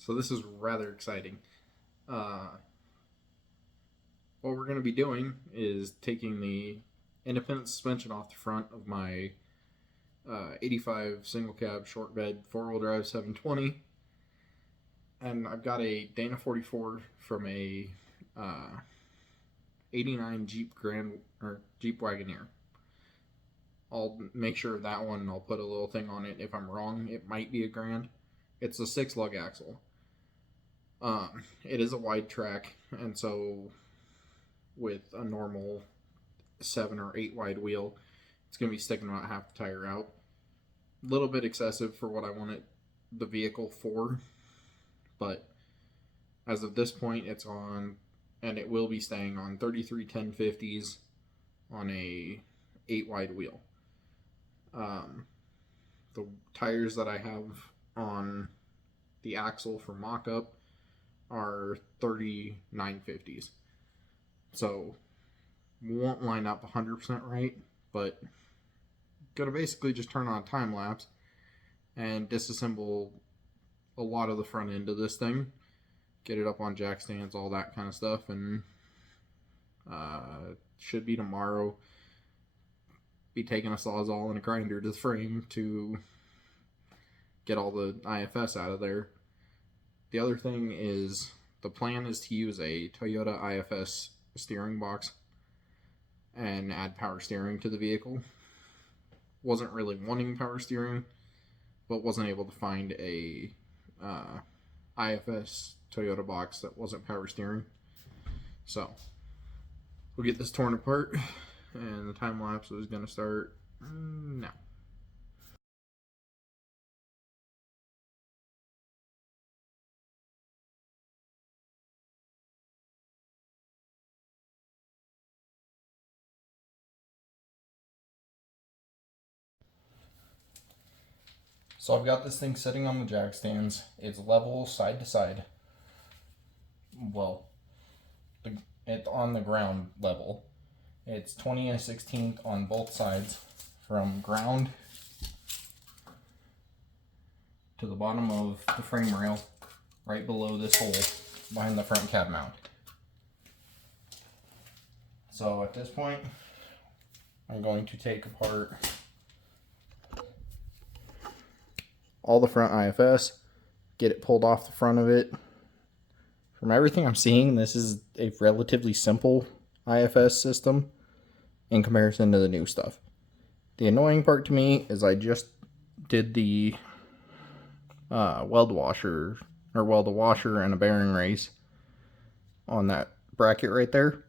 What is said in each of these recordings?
So this is rather exciting. Uh, what we're going to be doing is taking the independent suspension off the front of my 85 single cab short bed 4-wheel drive 720, and I've got a Dana 44 from a uh, 89 Jeep Grand or Jeep Wagoneer. I'll make sure of that one and I'll put a little thing on it. If I'm wrong, it might be a Grand. It's a 6-lug axle. It is a wide track, and so with a normal 7 or 8 wide wheel, it's going to be sticking about half the tire out. A little bit excessive for what I wanted the vehicle for, but as of this point, it's on, and it will be staying on 33 1050s on a 8 wide wheel. The tires that I have on the axle for mock-up are 30 950s. So won't line up 100% right, but gonna basically just turn on a time lapse and disassemble a lot of the front end of this thing, get it up on jack stands, all that kind of stuff, and should be tomorrow. Be taking a sawzall and a grinder to the frame to get all the IFS out of there. The other thing is the plan is to use a Toyota IFS steering box and add power steering to the vehicle. Wasn't really wanting power steering, but wasn't able to find a IFS Toyota box that wasn't power steering. So we'll get this torn apart, and the time lapse is going to start now. So I've got this thing sitting on the jack stands. It's level side to side. Well, it's on the ground level. It's 20 1/16 on both sides from ground to the bottom of the frame rail, right below this hole behind the front cab mount. So at this point, I'm going to take apart all the front IFS, get it pulled off the front of it. From everything I'm seeing, this is a relatively simple IFS system in comparison to the new stuff. The annoying part to me is I just did the weld washer and a bearing race on that bracket right there,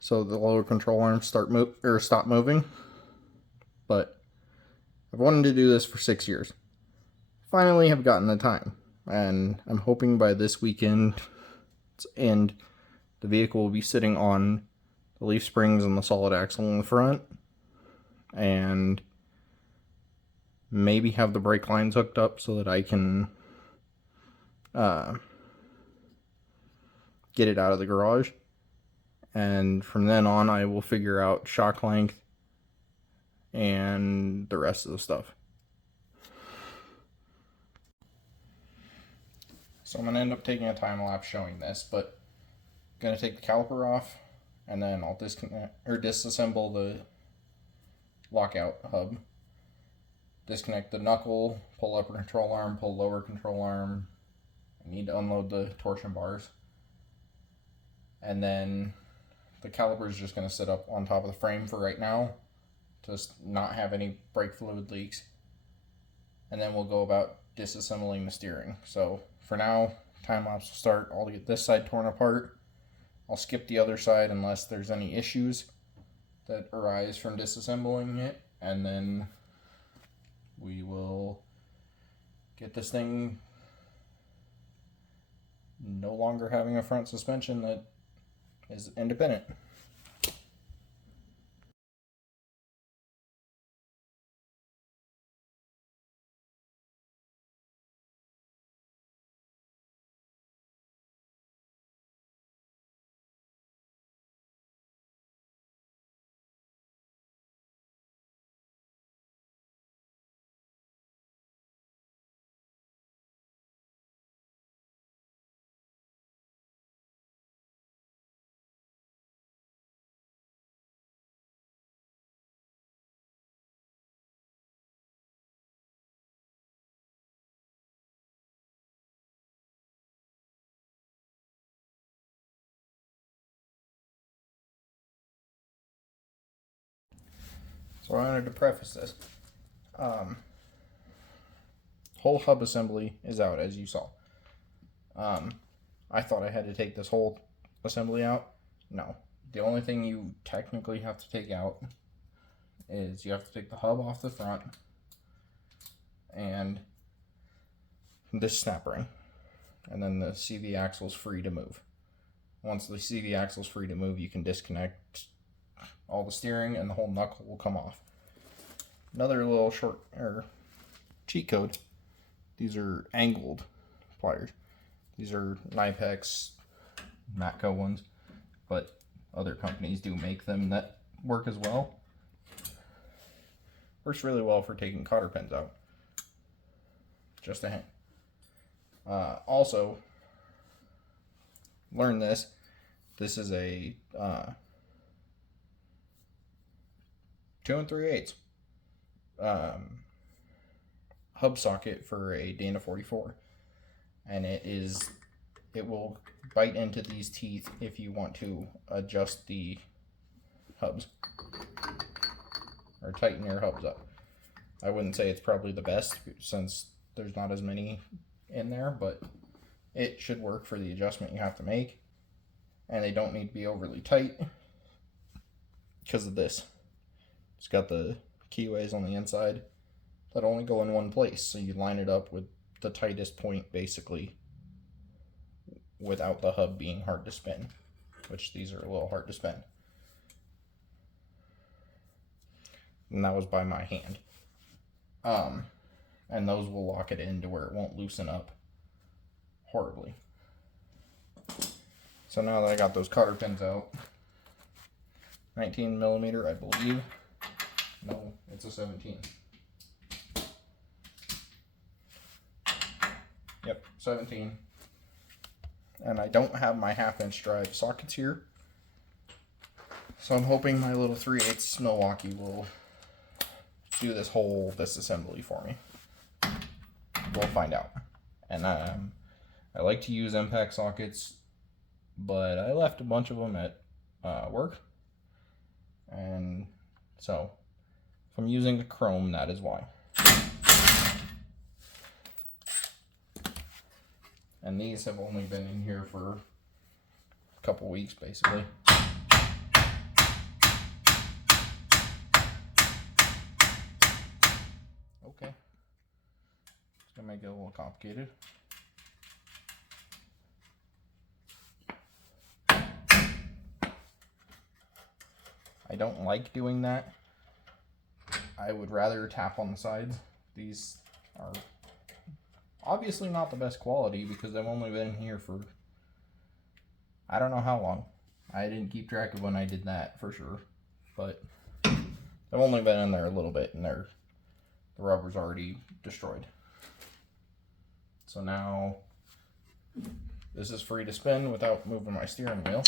so the lower control arms stop moving. But I've wanted to do this for 6 years. Finally have gotten the time, and I'm hoping by this weekend end the vehicle will be sitting on the leaf springs and the solid axle in the front, and maybe have the brake lines hooked up so that I can get it out of the garage. And from then on, I will figure out shock length and the rest of the stuff. So I'm going to end up taking a time lapse showing this, but I'm going to take the caliper off, and then I'll disassemble the lockout hub, disconnect the knuckle, pull upper control arm, pull lower control arm. I need to unload the torsion bars, and then the caliper is just going to sit up on top of the frame for right now to not have any brake fluid leaks, and then we'll go about disassembling the steering. So for now, time lapse will start. I'll get this side torn apart. I'll skip the other side unless there's any issues that arise from disassembling it, and then we will get this thing no longer having a front suspension that is independent. So I wanted to preface this. Whole hub assembly is out, as you saw. I thought I had to take this whole assembly out. No. The only thing you technically have to take out is you have to take the hub off the front and this snap ring. And then the CV axle is free to move. Once the CV axle is free to move, you can disconnect all the steering and the whole knuckle will come off. Another little short cheat code. These are angled pliers. These are Knipex Matco ones, but other companies do make them that work as well. Works really well for taking cotter pins out. Just a hint. Also, learn this. This is a 2 3/8 hub socket for a Dana 44, and it will bite into these teeth if you want to adjust the hubs or tighten your hubs up. I wouldn't say it's probably the best since there's not as many in there, but it should work for the adjustment you have to make, and they don't need to be overly tight because of this. It's got the keyways on the inside that only go in one place, so you line it up with the tightest point basically without the hub being hard to spin, which these are a little hard to spin. And that was by my hand. And those will lock it in to where it won't loosen up horribly. So now that I got those cotter pins out, 19 millimeter, I believe. No, it's a 17. Yep, 17. And I don't have my 1/2-inch drive sockets here. So I'm hoping my little 3/8 Milwaukee will do this whole disassembly for me. We'll find out. And I like to use impact sockets, but I left a bunch of them at work. And so if I'm using a chrome, that is why. And these have only been in here for a couple weeks, basically. Okay. It's gonna make it a little complicated. I don't like doing that. I would rather tap on the sides. These are obviously not the best quality because I've only been here for I don't know how long. I didn't keep track of when I did that for sure, but I've only been in there a little bit and the rubber's already destroyed. So now this is free to spin without moving my steering wheel.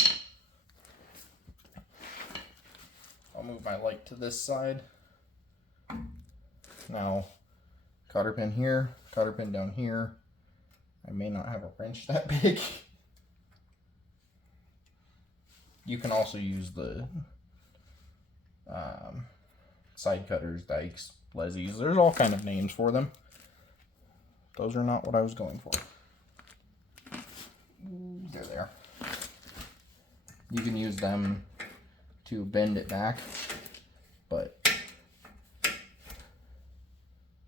I'll move my light to this side. Now, cotter pin here, cotter pin down here. I may not have a wrench that big. You can also use the side cutters, dikes, lezzies. There's all kind of names for them. Those are not what I was going for. There they are. You can use them to bend it back, but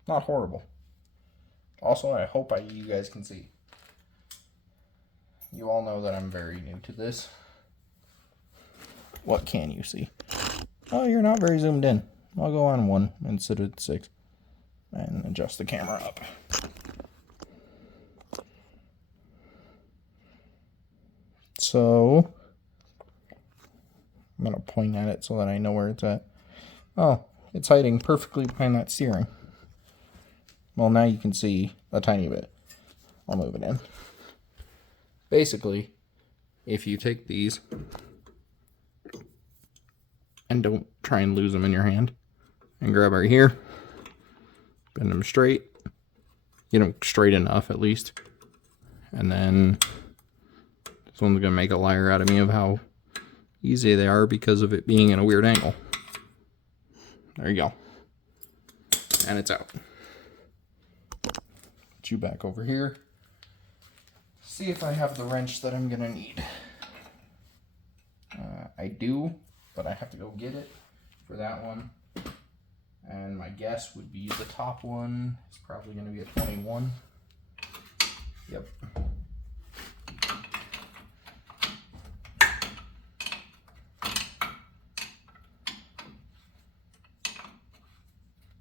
not horrible. Also, I hope you guys can see. You all know that I'm very new to this. What can you see? Oh, you're not very zoomed in. I'll go on 1 instead of 6 and adjust the camera up. So I'm going to point at it so that I know where it's at. Oh, it's hiding perfectly behind that steering. Well, now you can see a tiny bit. I'll move it in. Basically, if you take these and don't try and lose them in your hand, and grab right here, bend them straight, straight enough at least, and then this one's going to make a liar out of me of how easy they are because of it being in a weird angle. There you go. And it's out. Put you back over here. See if I have the wrench that I'm gonna need. I do, but I have to go get it for that one. And my guess would be the top one is probably gonna be a 21. Yep.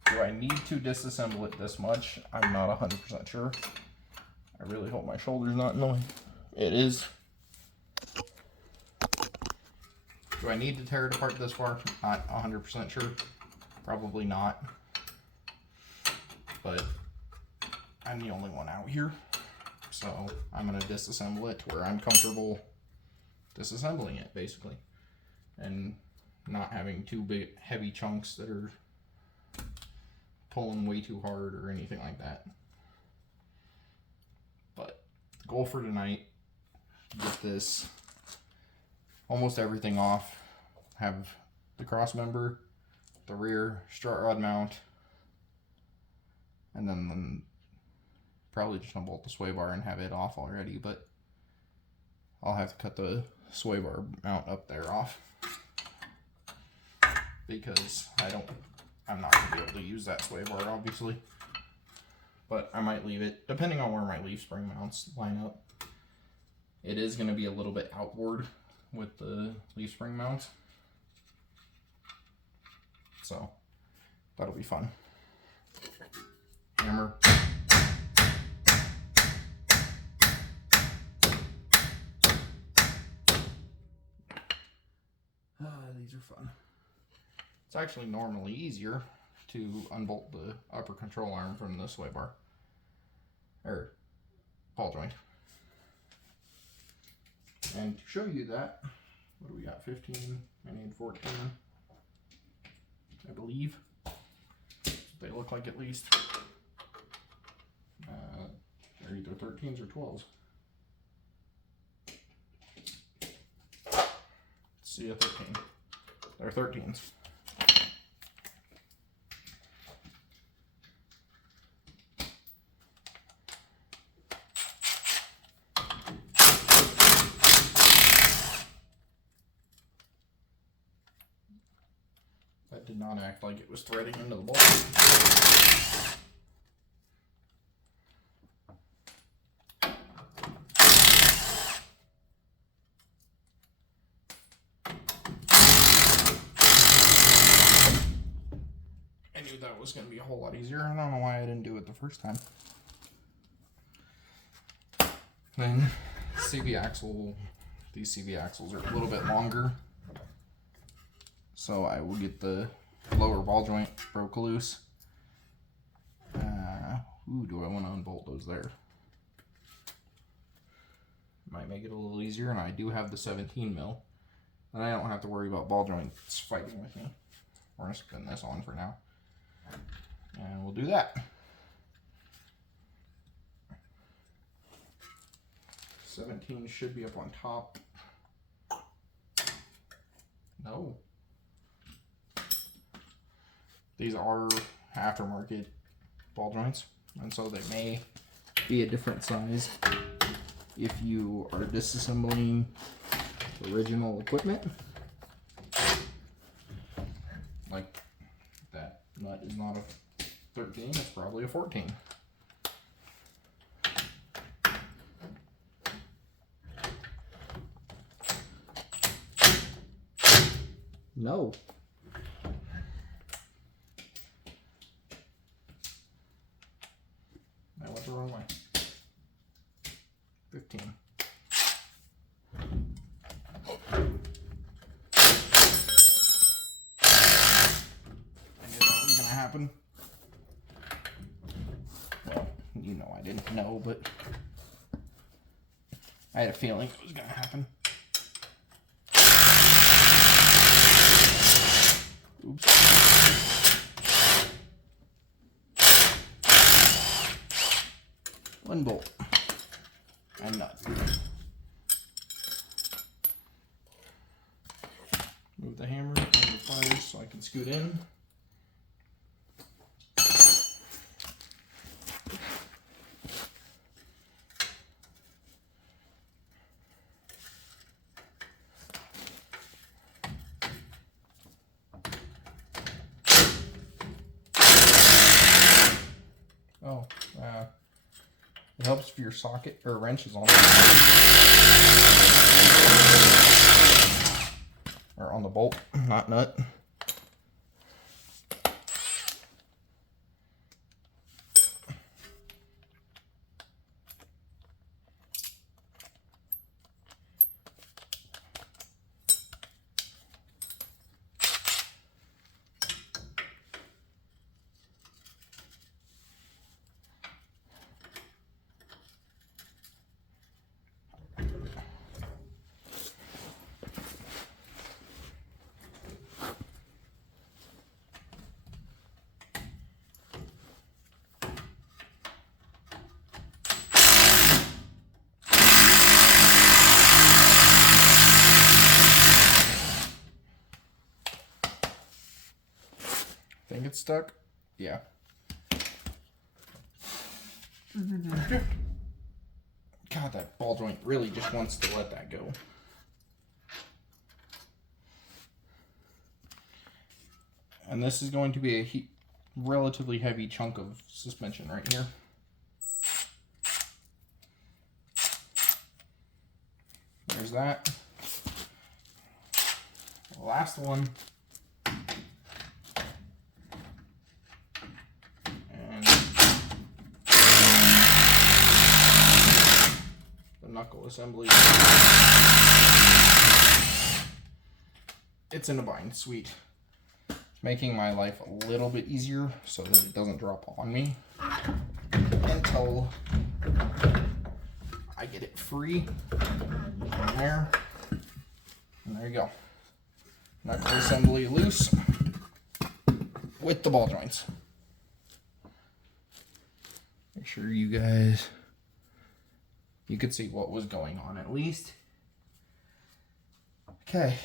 Do I need to disassemble it this much? I'm not 100% sure. I really hope my shoulder's not annoying. It is. Do I need to tear it apart this far? Not 100% sure. Probably not. But I'm the only one out here. So I'm going to disassemble it to where I'm comfortable disassembling it, basically. And not having two big, heavy chunks that are pulling way too hard or anything like that. But the goal for tonight, get this almost everything off. Have the cross member, the rear strut rod mount, and then probably just unbolt the sway bar and have it off already, but I'll have to cut the sway bar mount up there off because I'm not going to be able to use that sway bar, obviously. But I might leave it, depending on where my leaf spring mounts line up. It is going to be a little bit outward with the leaf spring mounts. So, that'll be fun. Hammer. These are fun. It's actually normally easier to unbolt the upper control arm from the sway bar or ball joint. And to show you that, what do we got? 15. I need 14, I believe. They look like at least. They're either 13s or 12s. Let's see a 13. They're 13s. That did not act like it was threading into the ball. I knew that was going to be a whole lot easier. I don't know why I didn't do it the first time. Then CV axle, these CV axles are a little bit longer. So I will get the lower ball joint broke loose. Do I want to unbolt those there? Might make it a little easier, and I do have the 17 mil. And I don't have to worry about ball joints fighting with me. We're going to spin this on for now. And we'll do that. 17 should be up on top. No. These are aftermarket ball joints, and so they may be a different size if you are disassembling original equipment. Like that nut is not a 13, it's probably a 14. No. I went the wrong way. 15. I knew that was going to happen. Well, you know I didn't know, but I had a feeling it was going to happen. Oops. One bolt and nut. Move the hammer into place so I can scoot in. helps if your socket or wrench is on or on the bolt, not nut. Think it's stuck? Yeah. God, that ball joint really just wants to let that go. And this is going to be a relatively heavy chunk of suspension right here. There's that. The last one. Knuckle assembly. It's in a bind. Sweet. Making my life a little bit easier so that it doesn't drop on me until I get it free. There. And there you go. Knuckle assembly loose with the ball joints. Make sure you guys, you could see what was going on at least. Okay,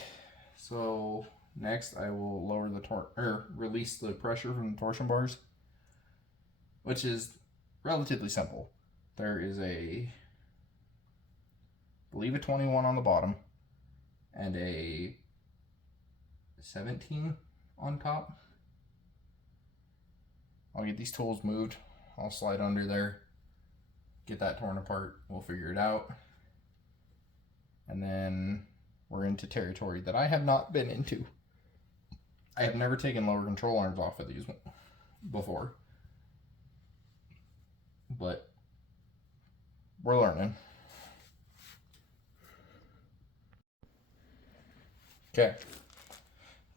so next I will lower the release the pressure from the torsion bars, which is relatively simple. There is I believe a 21 on the bottom and a 17 on top. I'll get these tools moved. I'll slide under there, get that torn apart. We'll figure it out. And then we're into territory that I have not been into. I have never taken lower control arms off of these before, but we're learning. Okay,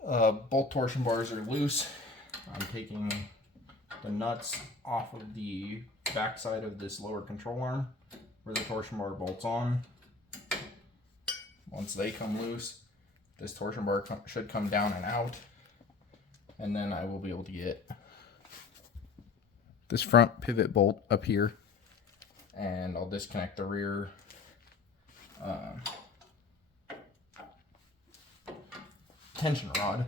both torsion bars are loose. I'm taking the nuts off of the back side of this lower control arm where the torsion bar bolts on. Once they come loose, this torsion bar should come down and out, and then I will be able to get this front pivot bolt up here, and I'll disconnect the rear tension rod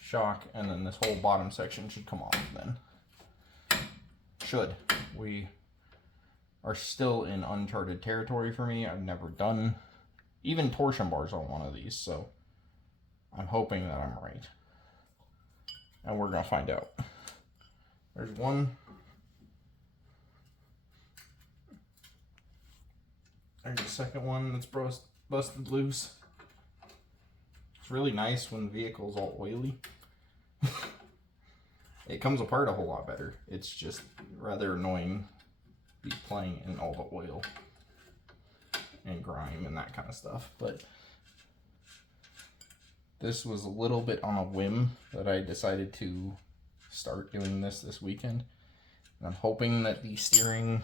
shock, and then this whole bottom section should come off then. We are still in uncharted territory for me. I've never done even torsion bars on one of these, so I'm hoping that I'm right. And we're gonna find out. There's one. There's a second one that's busted loose. It's really nice when the vehicle's all oily. It comes apart a whole lot better. It's just rather annoying be playing in all the oil and grime and that kind of stuff. But this was a little bit on a whim that I decided to start doing this weekend. And I'm hoping that the steering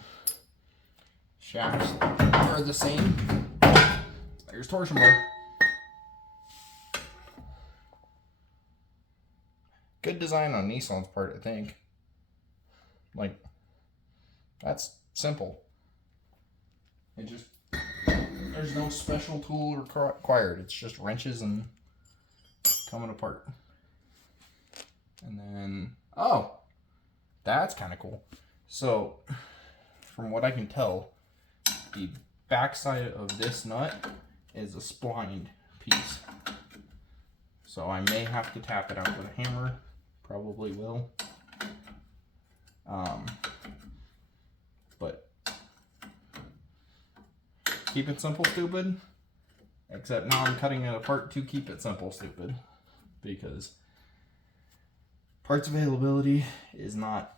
shafts are the same. There's torsion bar. Good design on Nissan's part, I think. Like, that's simple. It just, there's no special tool required. It's just wrenches and coming apart. And then, oh, that's kind of cool. So, from what I can tell, the backside of this nut is a splined piece. So I may have to tap it out with a hammer. Probably will. But Keep it simple, stupid. Except now I'm cutting it apart to keep it simple, stupid. Because parts availability is not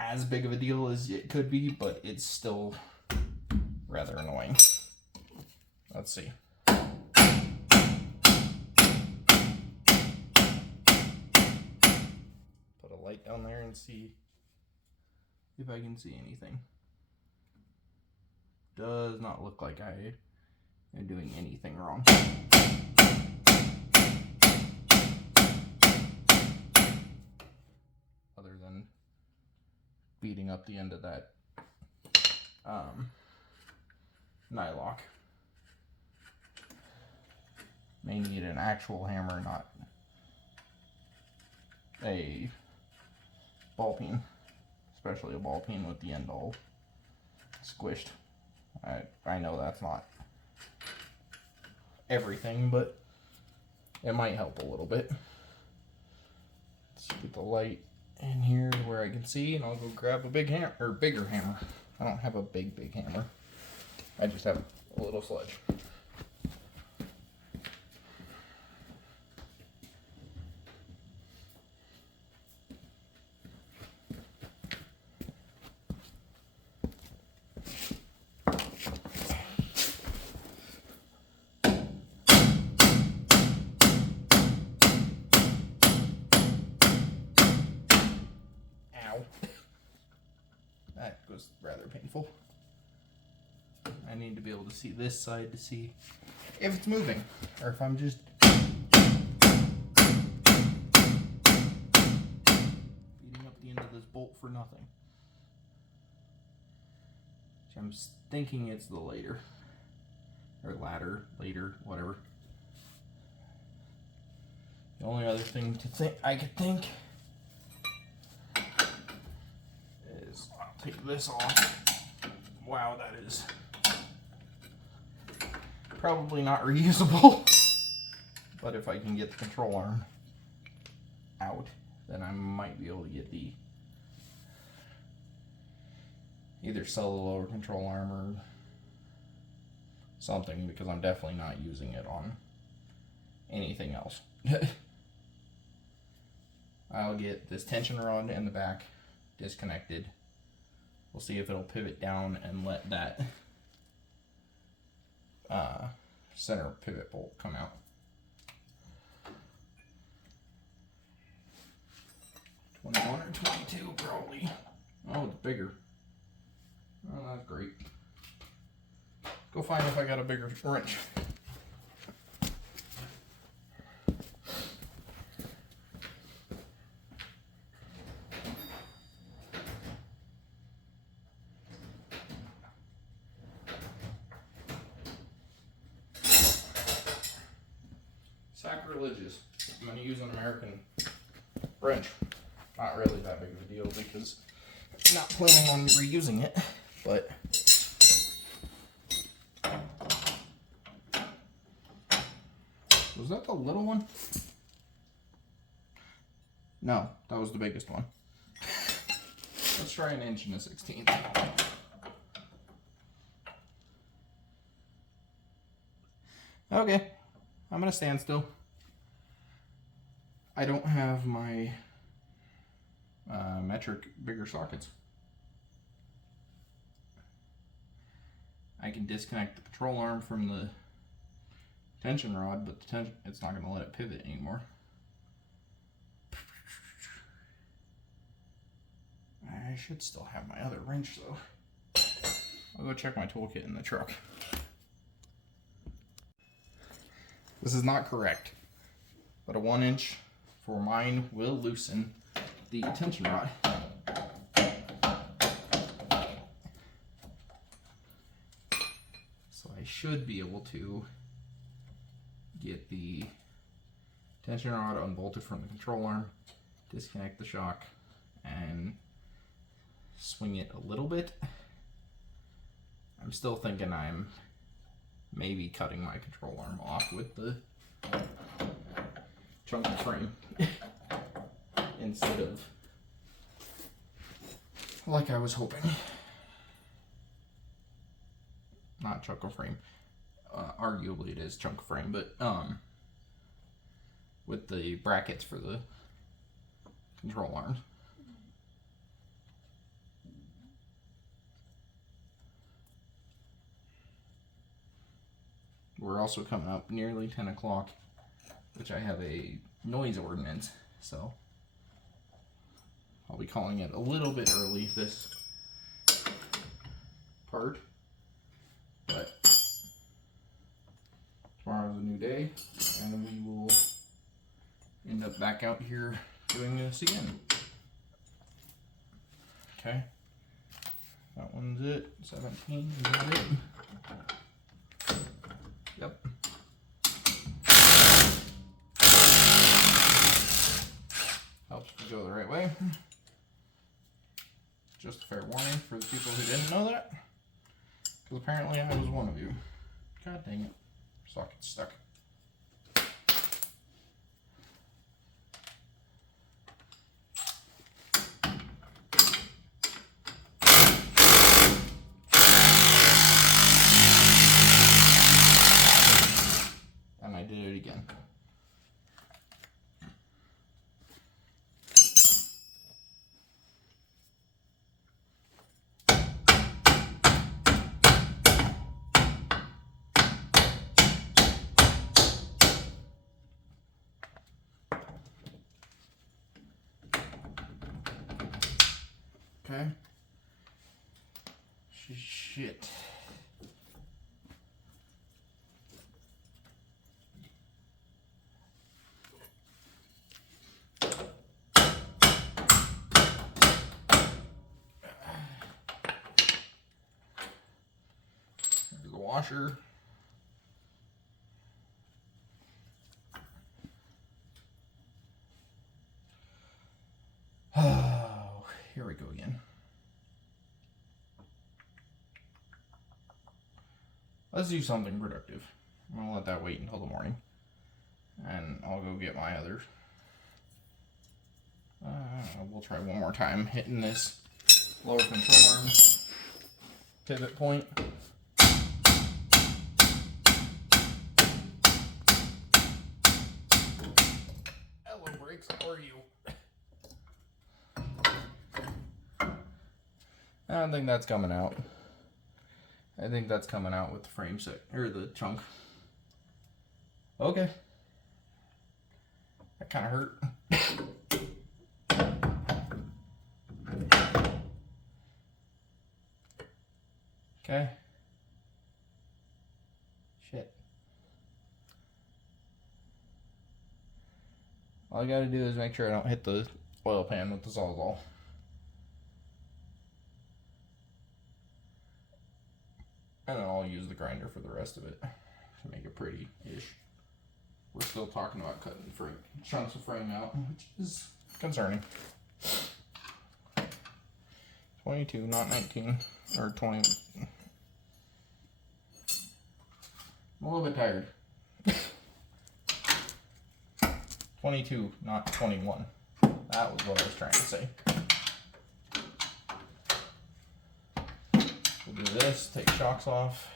as big of a deal as it could be, but it's still rather annoying. Let's see. Put a light down there and see if I can see anything. Does not look like I am doing anything wrong. Other than beating up the end of that nylock. May need an actual hammer, not a ball peen. Especially a ball peen with the end all squished. I know that's not everything, but it might help a little bit. Let's get the light in here to where I can see, and I'll go grab a big hammer, or bigger hammer. I don't have a big hammer. I just have a little sledge. That was rather painful. I need to be able to see this side to see if it's moving or if I'm just beating up the end of this bolt for nothing. Which I'm thinking it's the later or later, whatever. The only other thing I could think is I'll take this off. Wow, that is probably not reusable. But if I can get the control arm out, then I might be able to get the either sell the lower control arm or something, because I'm definitely not using it on anything else. I'll get this tension rod in the back disconnected. We'll see if it'll pivot down and let that center pivot bolt come out. $21 or $22 probably. Oh, it's bigger. Oh, that's great. Go find if I got a bigger wrench. Sacrilegious. I'm going to use an American wrench. Not really that big of a deal because I'm not planning on reusing it, but was that the little one? No, that was the biggest one. Let's try an inch and a 16th. Okay, I'm gonna stand still. I don't have my metric bigger sockets. I can disconnect the control arm from the tension rod, but it's not going to let it pivot anymore. I should still have my other wrench though. I'll go check my toolkit in the truck. This is not correct, but a 1-inch for mine will loosen the tension rod. So I should be able to get the tension rod unbolted from the control arm, disconnect the shock, and swing it a little bit. I'm still thinking I'm maybe cutting my control arm off with the chunky frame instead of like I was hoping. not chunk of frame. Arguably it is chunk of frame, but with the brackets for the control arms. We're also coming up nearly 10 o'clock, which I have a noise ordinance, so I'll be calling it a little bit early, this part, but tomorrow's a new day, and we will end up back out here doing this again. Okay, that one's it, 17, is that it? Yep. Helps to go the right way. Just a fair warning for the people who didn't know that, because apparently I was one of you. God dang it. Socket's stuck. And I did it again. Okay. Shit. There's the washer. Oh, here we go again. Let's do something productive. I'm gonna let that wait until the morning, and I'll go get my others. We'll try one more time hitting this lower control arm pivot point. Hello, brakes. How are you? I don't think that's coming out. I think that's coming out with the frame set, or the chunk. Okay. That kind of hurt. Okay. Shit. All I gotta do is make sure I don't hit the oil pan with the Sawzall. And then I'll use the grinder for the rest of it to make it pretty-ish. We're still talking about cutting chunks of frame out, which is concerning. 22, not 19, or 20. I'm a little bit tired. 22, not 21. That was what I was trying to say. We'll do this, take shocks off.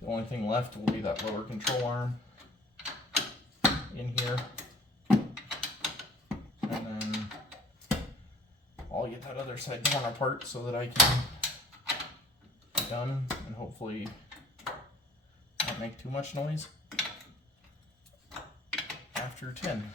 The only thing left will be that lower control arm in here. And then I'll get that other side torn apart so that I can be done and hopefully not make too much noise after 10.